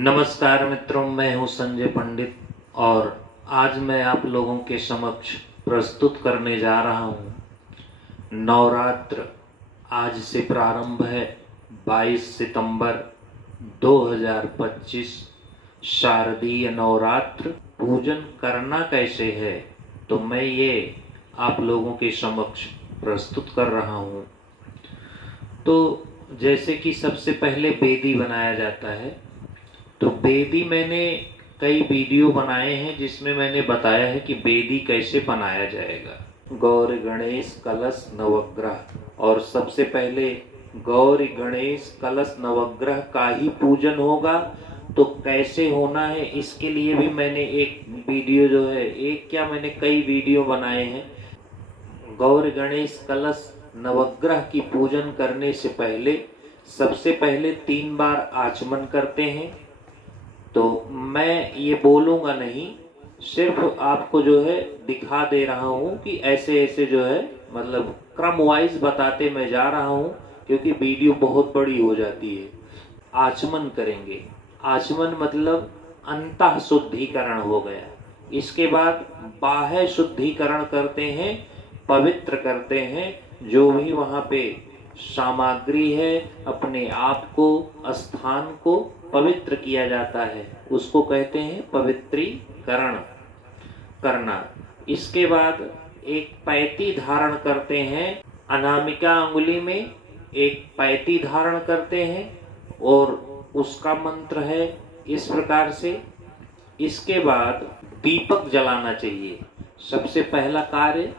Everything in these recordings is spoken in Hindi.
नमस्कार मित्रों, मैं हूं संजय पंडित और आज मैं आप लोगों के समक्ष प्रस्तुत करने जा रहा हूं। नवरात्र आज से प्रारंभ है। 22 सितंबर 2025 शारदीय नवरात्र। पूजन करना कैसे है तो मैं ये आप लोगों के समक्ष प्रस्तुत कर रहा हूं। तो जैसे कि सबसे पहले बेदी बनाया जाता है, तो बेदी मैंने कई वीडियो बनाए हैं जिसमें मैंने बताया है कि बेदी कैसे बनाया जाएगा। गौरी गणेश कलश नवग्रह, और सबसे पहले गौरी गणेश कलश नवग्रह का ही पूजन होगा। तो कैसे होना है इसके लिए भी मैंने एक वीडियो जो है, एक क्या मैंने कई वीडियो बनाए हैं। गौरी गणेश कलश नवग्रह की पूजन करने से पहले सबसे पहले 3 बार आचमन करते हैं। तो मैं ये बोलूंगा नहीं, सिर्फ आपको जो है दिखा दे रहा हूँ कि ऐसे ऐसे जो है, मतलब क्रम वाइज बताते मैं जा रहा हूँ, क्योंकि वीडियो बहुत बड़ी हो जाती है। आचमन करेंगे। आचमन मतलब अंतः शुद्धिकरण हो गया। इसके बाद बाह्य शुद्धिकरण करते हैं, पवित्र करते हैं। जो भी वहां पे सामग्री है, अपने आप को, स्थान को पवित्र किया जाता है, उसको कहते हैं पवित्रीकरण करना। इसके बाद एक पैती धारण करते हैं, अनामिका अंगुली में एक पैती धारण करते हैं और उसका मंत्र है इस प्रकार से। इसके बाद दीपक जलाना चाहिए। सबसे पहला कार्य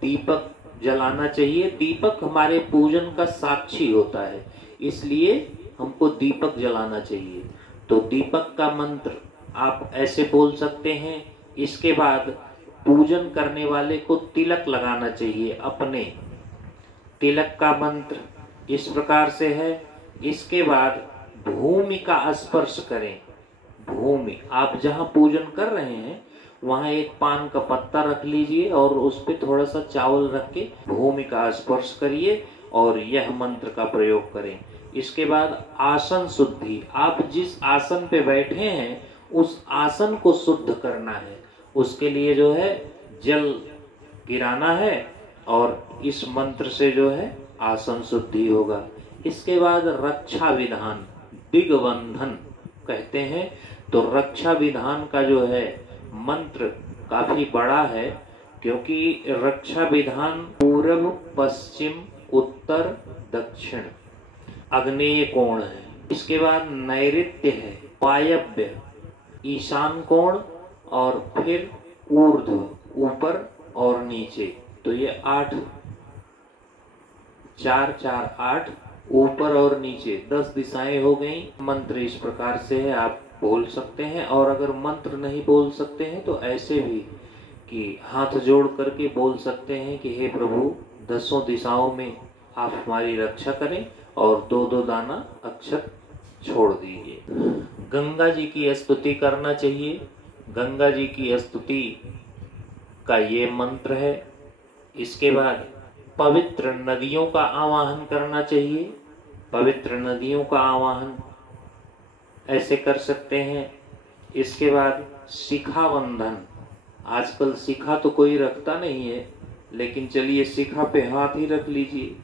दीपक जलाना चाहिए। दीपक हमारे पूजन का साक्षी होता है, इसलिए हमको दीपक जलाना चाहिए। तो दीपक का मंत्र आप ऐसे बोल सकते हैं। इसके बाद पूजन करने वाले को तिलक लगाना चाहिए अपने। तिलक का मंत्र इस प्रकार से है। इसके बाद भूमि का स्पर्श करें। भूमि, आप जहां पूजन कर रहे हैं वहां एक पान का पत्ता रख लीजिए और उस पर थोड़ा सा चावल रख के भूमि का स्पर्श करिए और यह मंत्र का प्रयोग करें। इसके बाद आसन शुद्धि। आप जिस आसन पे बैठे हैं उस आसन को शुद्ध करना है। उसके लिए जो है जल गिराना है और इस मंत्र से जो है आसन शुद्धि होगा। इसके बाद रक्षा विधान, दिग्बंधन कहते हैं। तो रक्षा विधान का जो है मंत्र काफी बड़ा है, क्योंकि रक्षा विधान पूर्व, पश्चिम, उत्तर, दक्षिण, आग्नेय कोण है। इसके बाद नैऋत्य है, वायव्य, ईशान कोण और फिर ऊर्ध्व, ऊपर और नीचे। तो ये 8 4 4 8 ऊपर और नीचे 10 दिशाएं हो गई। मंत्र इस प्रकार से है, आप बोल सकते हैं। और अगर मंत्र नहीं बोल सकते हैं तो ऐसे भी कि हाथ जोड़ करके बोल सकते हैं कि हे प्रभु, 10 दिशाओं में आप हमारी रक्षा करें और 2-2 दाना अक्षत छोड़ दीजिए। गंगा जी की स्तुति करना चाहिए। गंगा जी की स्तुति का ये मंत्र है। इसके बाद पवित्र नदियों का आवाहन करना चाहिए। पवित्र नदियों का आवाहन ऐसे कर सकते हैं। इसके बाद शिखा बंधन। आजकल शिखा तो कोई रखता नहीं है, लेकिन चलिए शिखा पे हाथ ही रख लीजिए।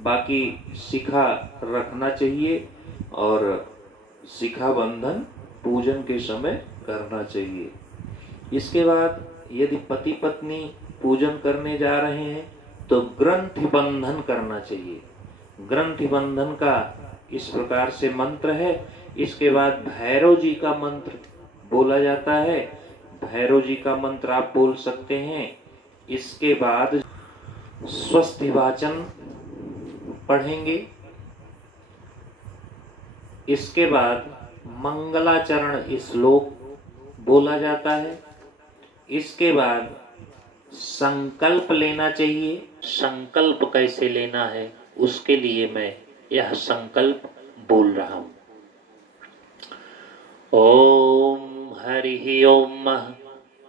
बाकी शिखा रखना चाहिए और शिखा बंधन पूजन के समय करना चाहिए। इसके बाद यदि पति पत्नी पूजन करने जा रहे हैं तो ग्रंथि बंधन करना चाहिए। ग्रंथि बंधन का इस प्रकार से मंत्र है। इसके बाद भैरव जी का मंत्र बोला जाता है। भैरव जी का मंत्र आप बोल सकते हैं। इसके बाद स्वस्ति वाचन पढ़ेंगे। इसके बाद मंगलाचरण श्लोक बोला जाता है। इसके बाद संकल्प लेना चाहिए। संकल्प कैसे लेना है उसके लिए मैं यह संकल्प बोल रहा हूं। ओम हरि ओम।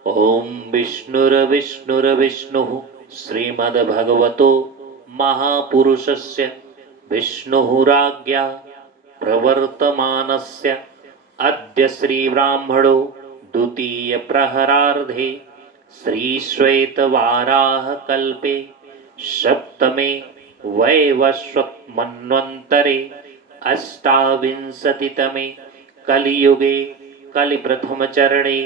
ओम विष्णुर्विष्णुर्विष्णुः श्रीमद्भगवतो महापुरुषस्य विष्णुराज्ञा प्रवर्तमानस्य अद्य श्री ब्राह्मणो द्वितीय प्रहरार्धे श्री श्वेत वाराह कल्पे सप्तमे वैवस्वत मन्वन्तरे अष्टाविंशतितमे कलियुगे कलि प्रथम चरणे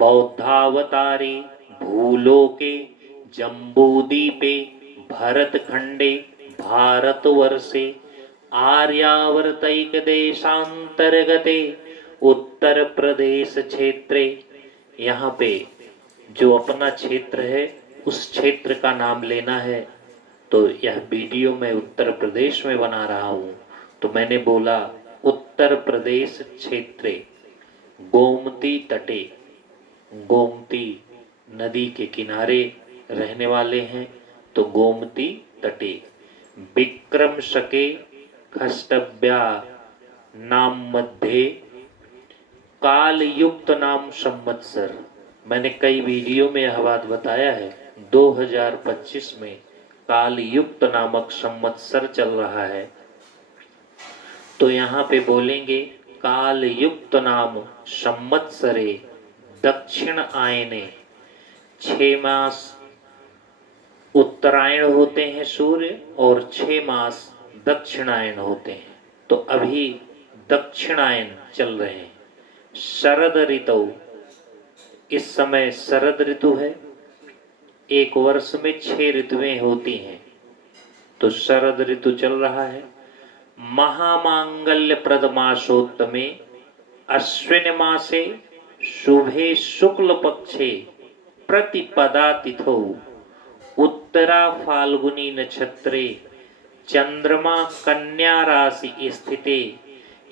बौद्धावतारे भूलोके जम्बूदीपे भरतखंडे भारतवर्षे आर्यावर्तैक देशांतर्गते उत्तर प्रदेश क्षेत्रे। यहाँ पे जो अपना क्षेत्र है उस क्षेत्र का नाम लेना है। तो यह वीडियो मैं उत्तर प्रदेश में बना रहा हूँ, तो मैंने बोला उत्तर प्रदेश क्षेत्रे गोमती तटे, गोमती नदी के किनारे रहने वाले हैं, तो गोमती तटे। विक्रम शके खष्टव्या नाम मध्ये काल युक्त नाम संवत्सर। मैंने कई वीडियो में यह बात बताया है। 2025 में काल युक्त नामक संवत्सर चल रहा है। तो यहाँ पे बोलेंगे काल युक्त नाम संवत्सरे दक्षिण आयने। 6 मास उत्तरायण होते हैं सूर्य और 6 मास दक्षिणायन होते हैं। तो अभी दक्षिणायन चल रहे हैं। शरद ऋतु, इस समय शरद ऋतु है। एक वर्ष में 6 ऋतुएं होती हैं, तो शरद ऋतु चल रहा है। महामांगल्य प्रद मासोत्तमे अश्विन मासे शुभे शुक्ल पक्षे प्रतिपदा तिथौ उत्तरा फाल्गुनी नक्षत्रे चंद्रमा कन्या राशि स्थिते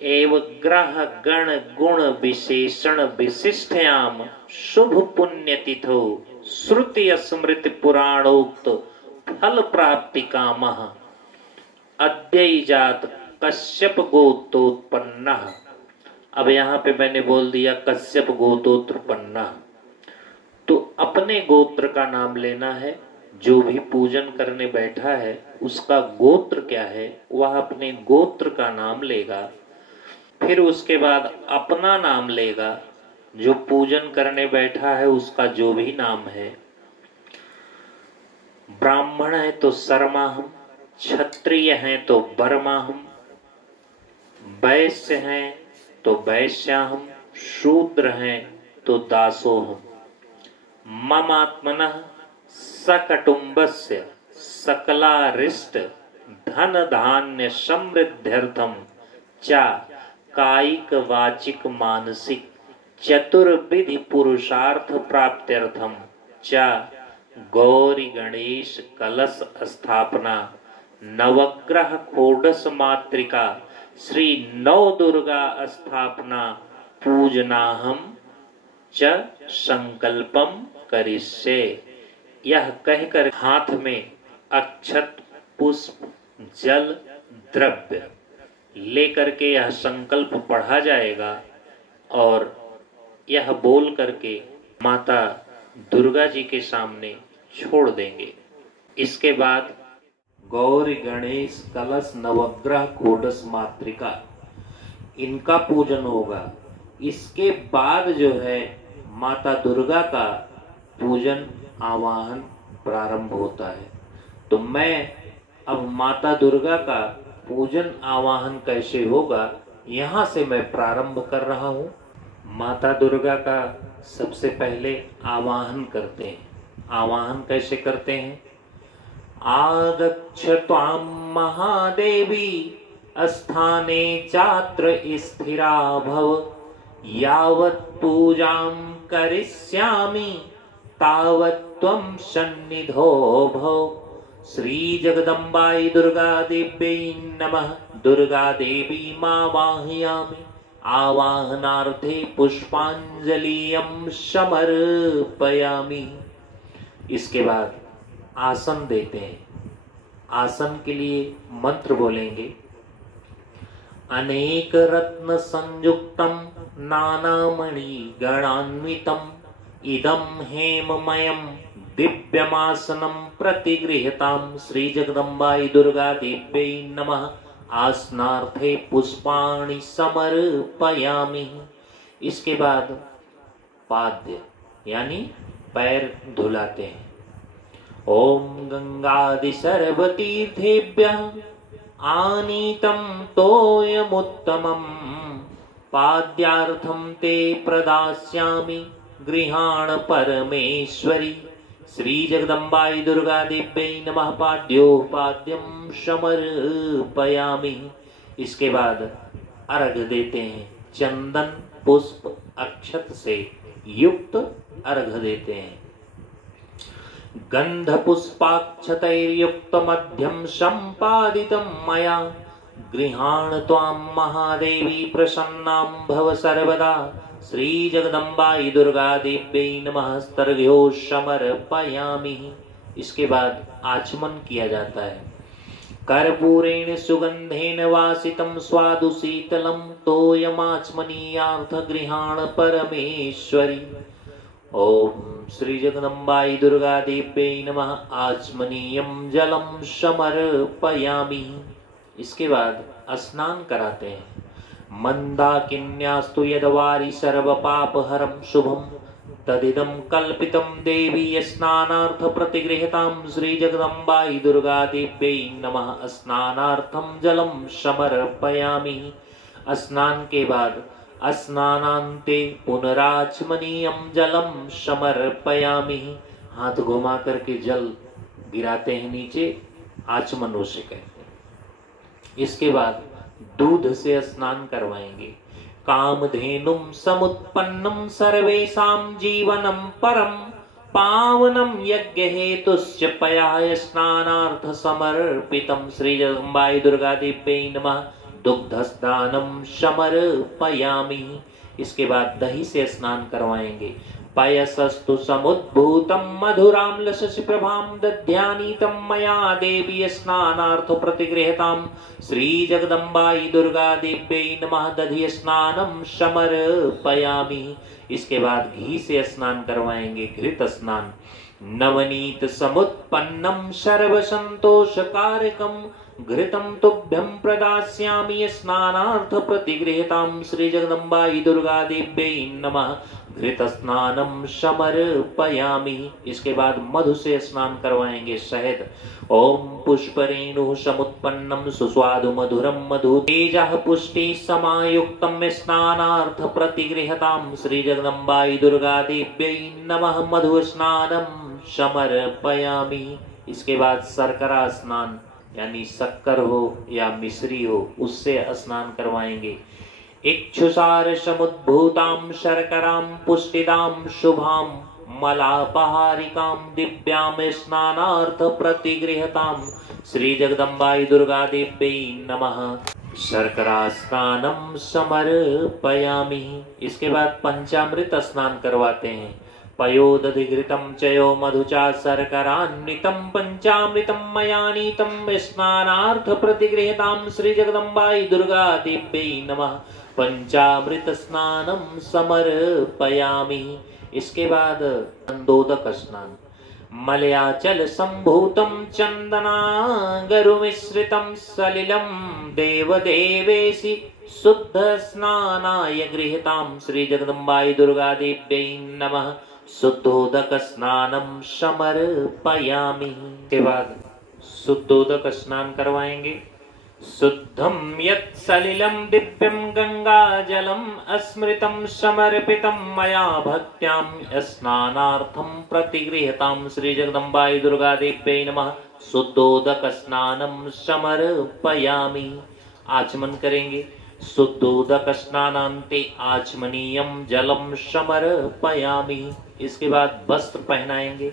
एव ग्रह गण गुण विशेषण विशिष्टयाम शुभ पुण्य तिथौ श्रुति स्मृति पुराणोक्त फल प्राप्ति कामः अद्य जात कश्यप गोत्रोत्पन्न। अब यहाँ पे मैंने बोल दिया कश्यप गोत्रोत्पन्न। तो अपने गोत्र का नाम लेना है। जो भी पूजन करने बैठा है उसका गोत्र क्या है, वह अपने गोत्र का नाम लेगा। फिर उसके बाद अपना नाम लेगा। जो पूजन करने बैठा है उसका जो भी नाम है। ब्राह्मण है तो शर्माहम, क्षत्रिय है तो बर्माहम, वैश्य है तो वैश्याहम, शूद्र है तो दासोहम। ममात्मनः सकटुम्बस्य सकलारिष्ट धन धान्य समृद्ध्यर्थम च कायिक वाचिक मानसिक चतुर्विधि पुरुषार्थ प्राप्त्यर्थम च गौरी गणेश कलश स्थापना नवग्रह षोडश मातृका श्री नव दुर्गा स्थापना पूजनाहम च संकल्पम करिष्ये। यह कहकर हाथ में अक्षत पुष्प जल द्रव्य लेकर के यह संकल्प पढ़ा जाएगा और यह बोल करके माता दुर्गा जी के सामने छोड़ देंगे। इसके बाद गौरी गणेश कलश नवग्रह षोडश मातृका इनका पूजन होगा। इसके बाद जो है माता दुर्गा का पूजन आवाहन प्रारंभ होता है। तो मैं अब माता दुर्गा का पूजन आवाहन कैसे होगा यहाँ से मैं प्रारंभ कर रहा हूँ। माता दुर्गा का सबसे पहले आवाहन करते हैं। आवाहन कैसे करते हैं? आगच्छ त्वां महादेवी स्थाने चात्र स्थिरा भव यावत् पूजां करिष्यामि तावत् त्वं सन्निधो भव। श्री जगदम्बाई दुर्गा देव्यै नमः। दुर्गा देवी मावाहयामि आवाहनार्थे पुष्पांजलियं समर्पयामि। इसके बाद आसन देते हैं। आसन के लिए मंत्र बोलेंगे। अनेक रत्न संयुक्तम नानामणि गणान्वितम इदं हेममयं दिव्यमासनं प्रतिगृह्यतां श्री जगदम्बाई दुर्गा देव्यै नमः। आसनार्थे पुष्पाणि समर्पयामि। इसके बाद पाद्य यानी पैर धुलाते हैं। ओम गंगादि सर्वतीर्थेभ्यः आनीतं तोयमुत्तमं पाद्यार्थं ते प्रदास्यामि गृहाण परमेश्वरी। श्री जगदम्बाई दुर्गा देव्यै नमः। पाद्योपाद्यं समर्पयामि। इसके बाद अर्घ देते हैं। चंदन पुष्प अक्षत से युक्त अर्घ देते हैं। गंध पुष्पाक्षतैर्युक्त मध्यम संपादितं मया गृहाण त्वां महादेवी प्रसन्नां भव सर्वदा। श्री जगदम्बाई दुर्गा देव्यै नमः। स्तर्घ्यो समर्पयामि। इसके बाद आचमन किया जाता है। कर्पूरेण सुगंधेन वासितं स्वादु शीतलं तोयमाचमनीयार्थ गृहाण परमेश्वरी। ओम श्री जगदम्बाई दुर्गा देव्यै नमः। आचमनीयं जलं समर्पयामि। इसके बाद स्नान कराते हैं। मंदाकिन्यास्तु यदवारि सर्वपापहरं शुभं तदिदं कल्पितं देवी स्नानार्थ प्रतिगृह्यतां। श्री जगदम्बाई दुर्गा देव्यै नमः। स्नानार्थं जलं समर्पयामि। स्नान के बाद स्नानान्ते पुनराचमनीयं जलं समर्पयामि। हाथ घुमा करके जल गिराते हैं नीचे, आचमन उसे कहते हैं। इसके बाद दूध से स्नान करवाएंगे। कामधेनुं समुत्पन्नं सर्वेषां जीवनं परं पावनं यज्ञ हेतुश्च पयाय स्नानार्थ समर्पितं। श्री जगदम्बाई दुर्गा देव्यै नमः। दुग्धस्नानं समर्पयामि। इसके बाद दही से स्नान करवाएंगे। पयसस्तु समुद्भूतं मधुरां लससि प्रभां दध्यानीतं मया देवी स्नानार्थ प्रतिगृह्यतां। श्री जगदम्बाई दुर्गा देव्यै नमः। दधि स्नानं समर्पयामि। इसके बाद घी से स्नान करवाएंगे। घृत स्नान। नवनीत समुत्पन्नं सर्वसंतोषकारकं घृतं तुभ्यं प्रदास्यामि स्नानार्थ प्रतिगृह्यतां। श्री जगदम्बाई दुर्गा देव्यै नमः। घृत स्नानं समर्पयामि। इसके बाद मधु से स्नान करवाएंगे। शहद। ओम पुष्परेणु समुत्पन्नं सुस्वादु मधुरं मधु तेजः पुष्टि समायुक्तं स्नानार्थ प्रतिगृह्यतां। श्री जगदम्बाई दुर्गा देव्यै नमः। मधु स्नानं समर्पयामि। इसके बाद शर्करा स्नान यानी शक्कर हो या मिश्री हो उससे स्नान करवाएंगे। इक्षुसार समुद्भूतां शर्करां पुष्टिदां शुभां मलापहारिकां दिव्यां स्नानार्थ प्रतिगृह्यतां। श्री जगदम्बाई दुर्गा देव्यै नमः। शर्करा स्नानं समर्पयामि। इसके बाद पंचामृत स्नान करवाते हैं। पयोदधिघृतं चयो मधुचा शर्करान्वितं पंचामृतं मया नीतं स्नानार्थ प्रतिगृह्यतां। श्री जगदम्बाई दुर्गा देव्यै नमः। पंचामृत स्नानं समर्पयामि। इसके बाद नंदोदक स्नान। मलयाचल संभूतं चंदनागरु मिश्रितं सलिलं देवदेवेशि शुद्ध स्नानाय गृह्यतां। श्री जगदम्बाई दुर्गा देव्यै नमः। शुद्धोदक स्नानं समर्पयामि। के बाद शुद्धोदक स्नान करवाएंगे। शुद्धं यत् सलिलं दिव्यं गंगाजलम् अस्मृतं समर्पितं मया भक्त्यां स्नानार्थं प्रतिगृह्यतां। श्री जगदम्बाई दुर्गा देव्यै नमः। शुद्धोदक स्नानं समर्पयामि। आचमन करेंगे। शुद्धोदक स्नानान्ते आचमनीयं जलं समर्पयामि। इसके बाद वस्त्र पहनाएंगे।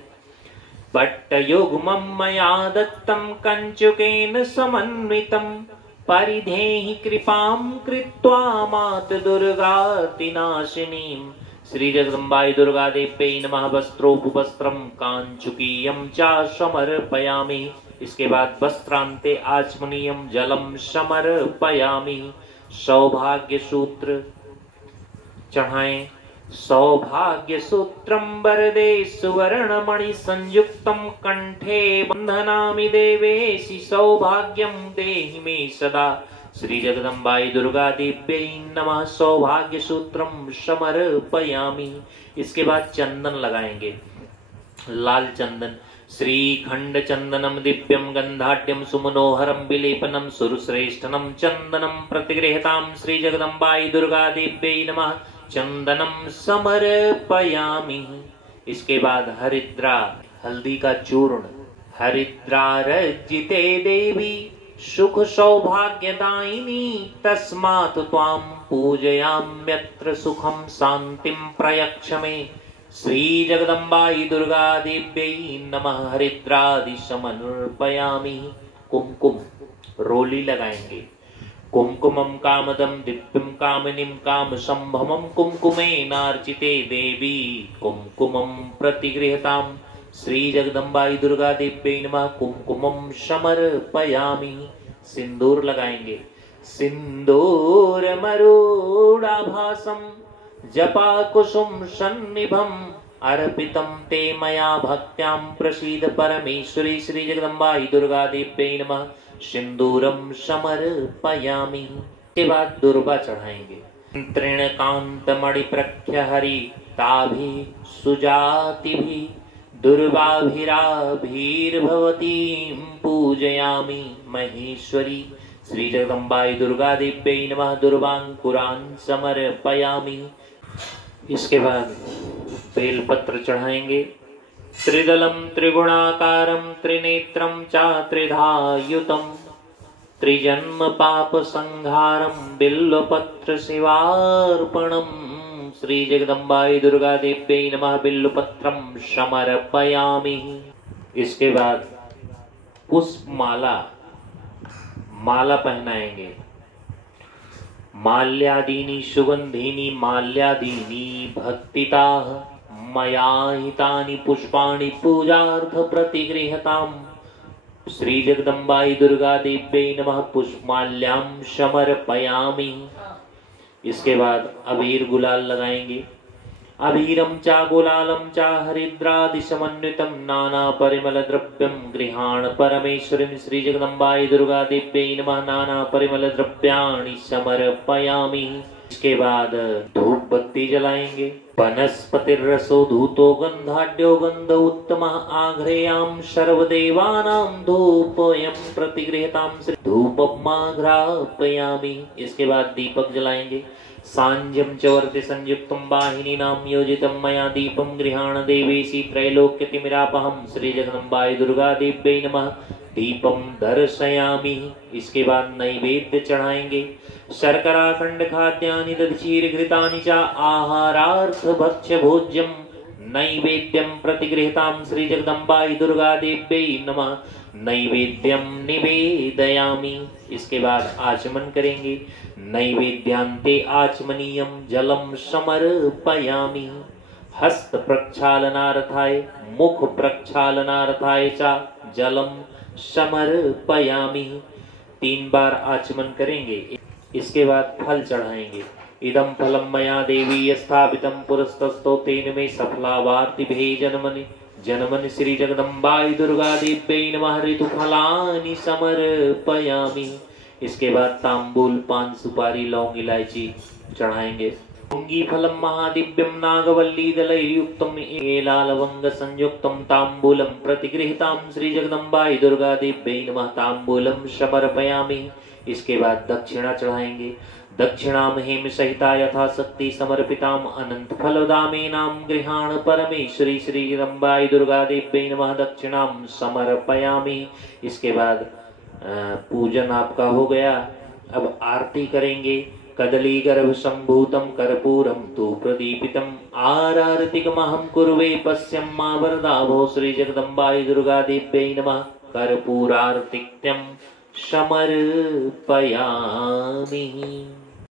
पट्टयुग्मं मया दत्तं कंचुकेन समन्वितं परिधेहि कृपां कृत्वा मातु दुर्गातिनाशिनीं। श्री जगदम्बाई दुर्गा देव्यै नमः। वस्त्रोपवस्त्रं कांचुकीयं च समर्पयामि। इसके बाद वस्त्रान्ते आचमनीयं जलं समर्पयामि। सौभाग्य सूत्र चढ़ाएं। सौभाग्य सूत्रं वरदे सुवर्णमणि संयुक्तं कंठे बंधनामि देवेशि सौभाग्यं देहि मे सदा। श्री जगदम्बाई दुर्गा देव्यै नमः सौभाग्य सूत्रम समर्पयामि। इसके बाद चंदन लगाएंगे, लाल चंदन। श्रीखंड चंदनम दिव्यम गंधाढ्यम सुमनोहरम विलेपनम सुरश्रेष्ठनम चंदनम प्रतिगृहताम श्री जगदम्बाई दुर्गा देव्यै नमः चंदनम समर्पयामि। इसके बाद हरिद्रा, हल्दी का चूर्ण। हरिद्रारजिते देवी सुख सौभाग्यदायिनी तस्मात् त्वां पूजयाम्यत्र सुखं शांतिं प्रयच्छ मे। श्री जगदम्बाई दुर्गा देव्यै नमः हरिद्रादि समर्पयामि। कुमकुम, रोली लगाएंगे। कुमकुमं कामदं दिव्यं कामिनीं काम संभवं कुमकुमेनार्चिते देवी कुमकुमं प्रतिगृहताम् श्री जगदम्बाई दुर्गा देव्यै नमः कुमकुमं समर्पयामि। सिंदूर लगाएंगे। सिंदूर मरूडाभासं जपा कुसुम सन्निभम अर्पितं ते मया भक्त्यां प्रसीद परमेश्वरी श्री जगदम्बाई दुर्गा देव्यै नमः सिंदूरम समर्पयामि। के बाद दुर्वा चढ़ाएंगे। तृणकांतमणि प्रख्य हरि ताभि सुजातिभि दुर्वाभिराभिर्भवतीं पूजयामि महेश्वरी श्री जगदम्बाई दुर्गा देव्यै नमः दुर्वांकुरान् समर्पयामि। इसके बाद बेलपत्र चढ़ाएंगे। त्रिदलम त्रिगुणाकारं त्रिनेत्रं च त्रिधायुतं त्रिजन्म पाप संहारं बिल्वपत्र शिवार्पणम् श्री जगदम्बाई दुर्गा देव्यै नमः बिल्वपत्रं समर्पयामि। इसके बाद पुष्पमाला, माला पहनाएंगे। माल्यादीनि सुगंधीनि माल्यादीनि भक्तिताः मया हितानि पुष्पाणि पूजार्थ प्रतिगृहताम् श्री जगदम्बाई दुर्गा देव्यै नमः पुष्पमाल्यां समर्पयामि। इसके बाद अबीर गुलाल लगाएंगे। अबीरम चा गुलालम चा हरिद्रादि समन्वितम नाना परिमल द्रव्यम गृहाण परमेश्वरीं श्री जगदम्बाई दुर्गा देव्यै नमः नाना परिमल द्रव्याणि समर्पयामि। इसके बाद धूप बत्ती जलाएंगे। वनस्पतिर्रसो धूतो गंधाढ्यो गंध उत्तमः आघ्रेयां सर्वदेवानां धूपोऽयं प्रतिगृहतां श्री धूपमाघ्रापयामि। इसके बाद दीपक जलाएंगे। सांज्यं च वर्ति संयुक्तं वाहिनीनां योजितं मया दीपं गृहाण देवेशी त्रैलोक्यतिमिरापहं श्री जगदम्बाई दुर्गा देव्यै नमः दीपम दर्शयामि। इसके बाद नैवेद्य चढ़ाएंगे। शर्करा खंड खाद्यानि दधीर घृतानि च आहारार्थ भक्ष्य भोज्यम नैवेद्यम प्रतिगृहतां श्री जगदम्बाई दुर्गा देव्यै नमः नैवेद्यम निवेदयामि। इसके बाद आचमन करेंगे। नैवेद्यांते आचमनीयं जलम समर्पयामि। हस्त प्रक्षालनार्थाय मुख प्रक्षालनार्थाय च जलम समर्पयामि। 3 बार आचमन करेंगे। इसके बाद फल चढ़ाएंगे। इदं फलं मया देवी स्थापितं पुरस्तस्थो तेन मे सफलावार्तिभे जन्मनि जन्मनि श्री जगदम्बाई दुर्गा देव्यै नमः ऋतुफलानि समर्पयामि। इसके बाद तांबूल, पान सुपारी, लौंग, इलायची चढ़ाएंगे। पुंगी फलम महादिव्यम नागवल्ली दलैर्युक्तम एलालवंग संयुक्तम तांबूलम प्रतिगृहतां श्री जगदम्बाई दुर्गा देव्यै नमः तांबूलम समर्पयामि। इसके बाद दक्षिणा चढ़ाएंगे। दक्षिणाम हेम सहिता यथाशक्ति समर्पिताम अनंत फलदामेनां गृहाण परमेश्वरी श्री जगदम्बाई दुर्गा देव्यै नमः दक्षिणाम समर्पयामि। इसके बाद पूजन आपका हो गया। अब आरती करेंगे। कदली गर्भ संभूतम कर्पूरम तु प्रदीपितम आरारतिकमहं कुर्वे पश्यं मा वरदाभो श्री जगदम्बाई दुर्गा देव्यै नमः कर्पूरार्तिक्यं समर्पयामि।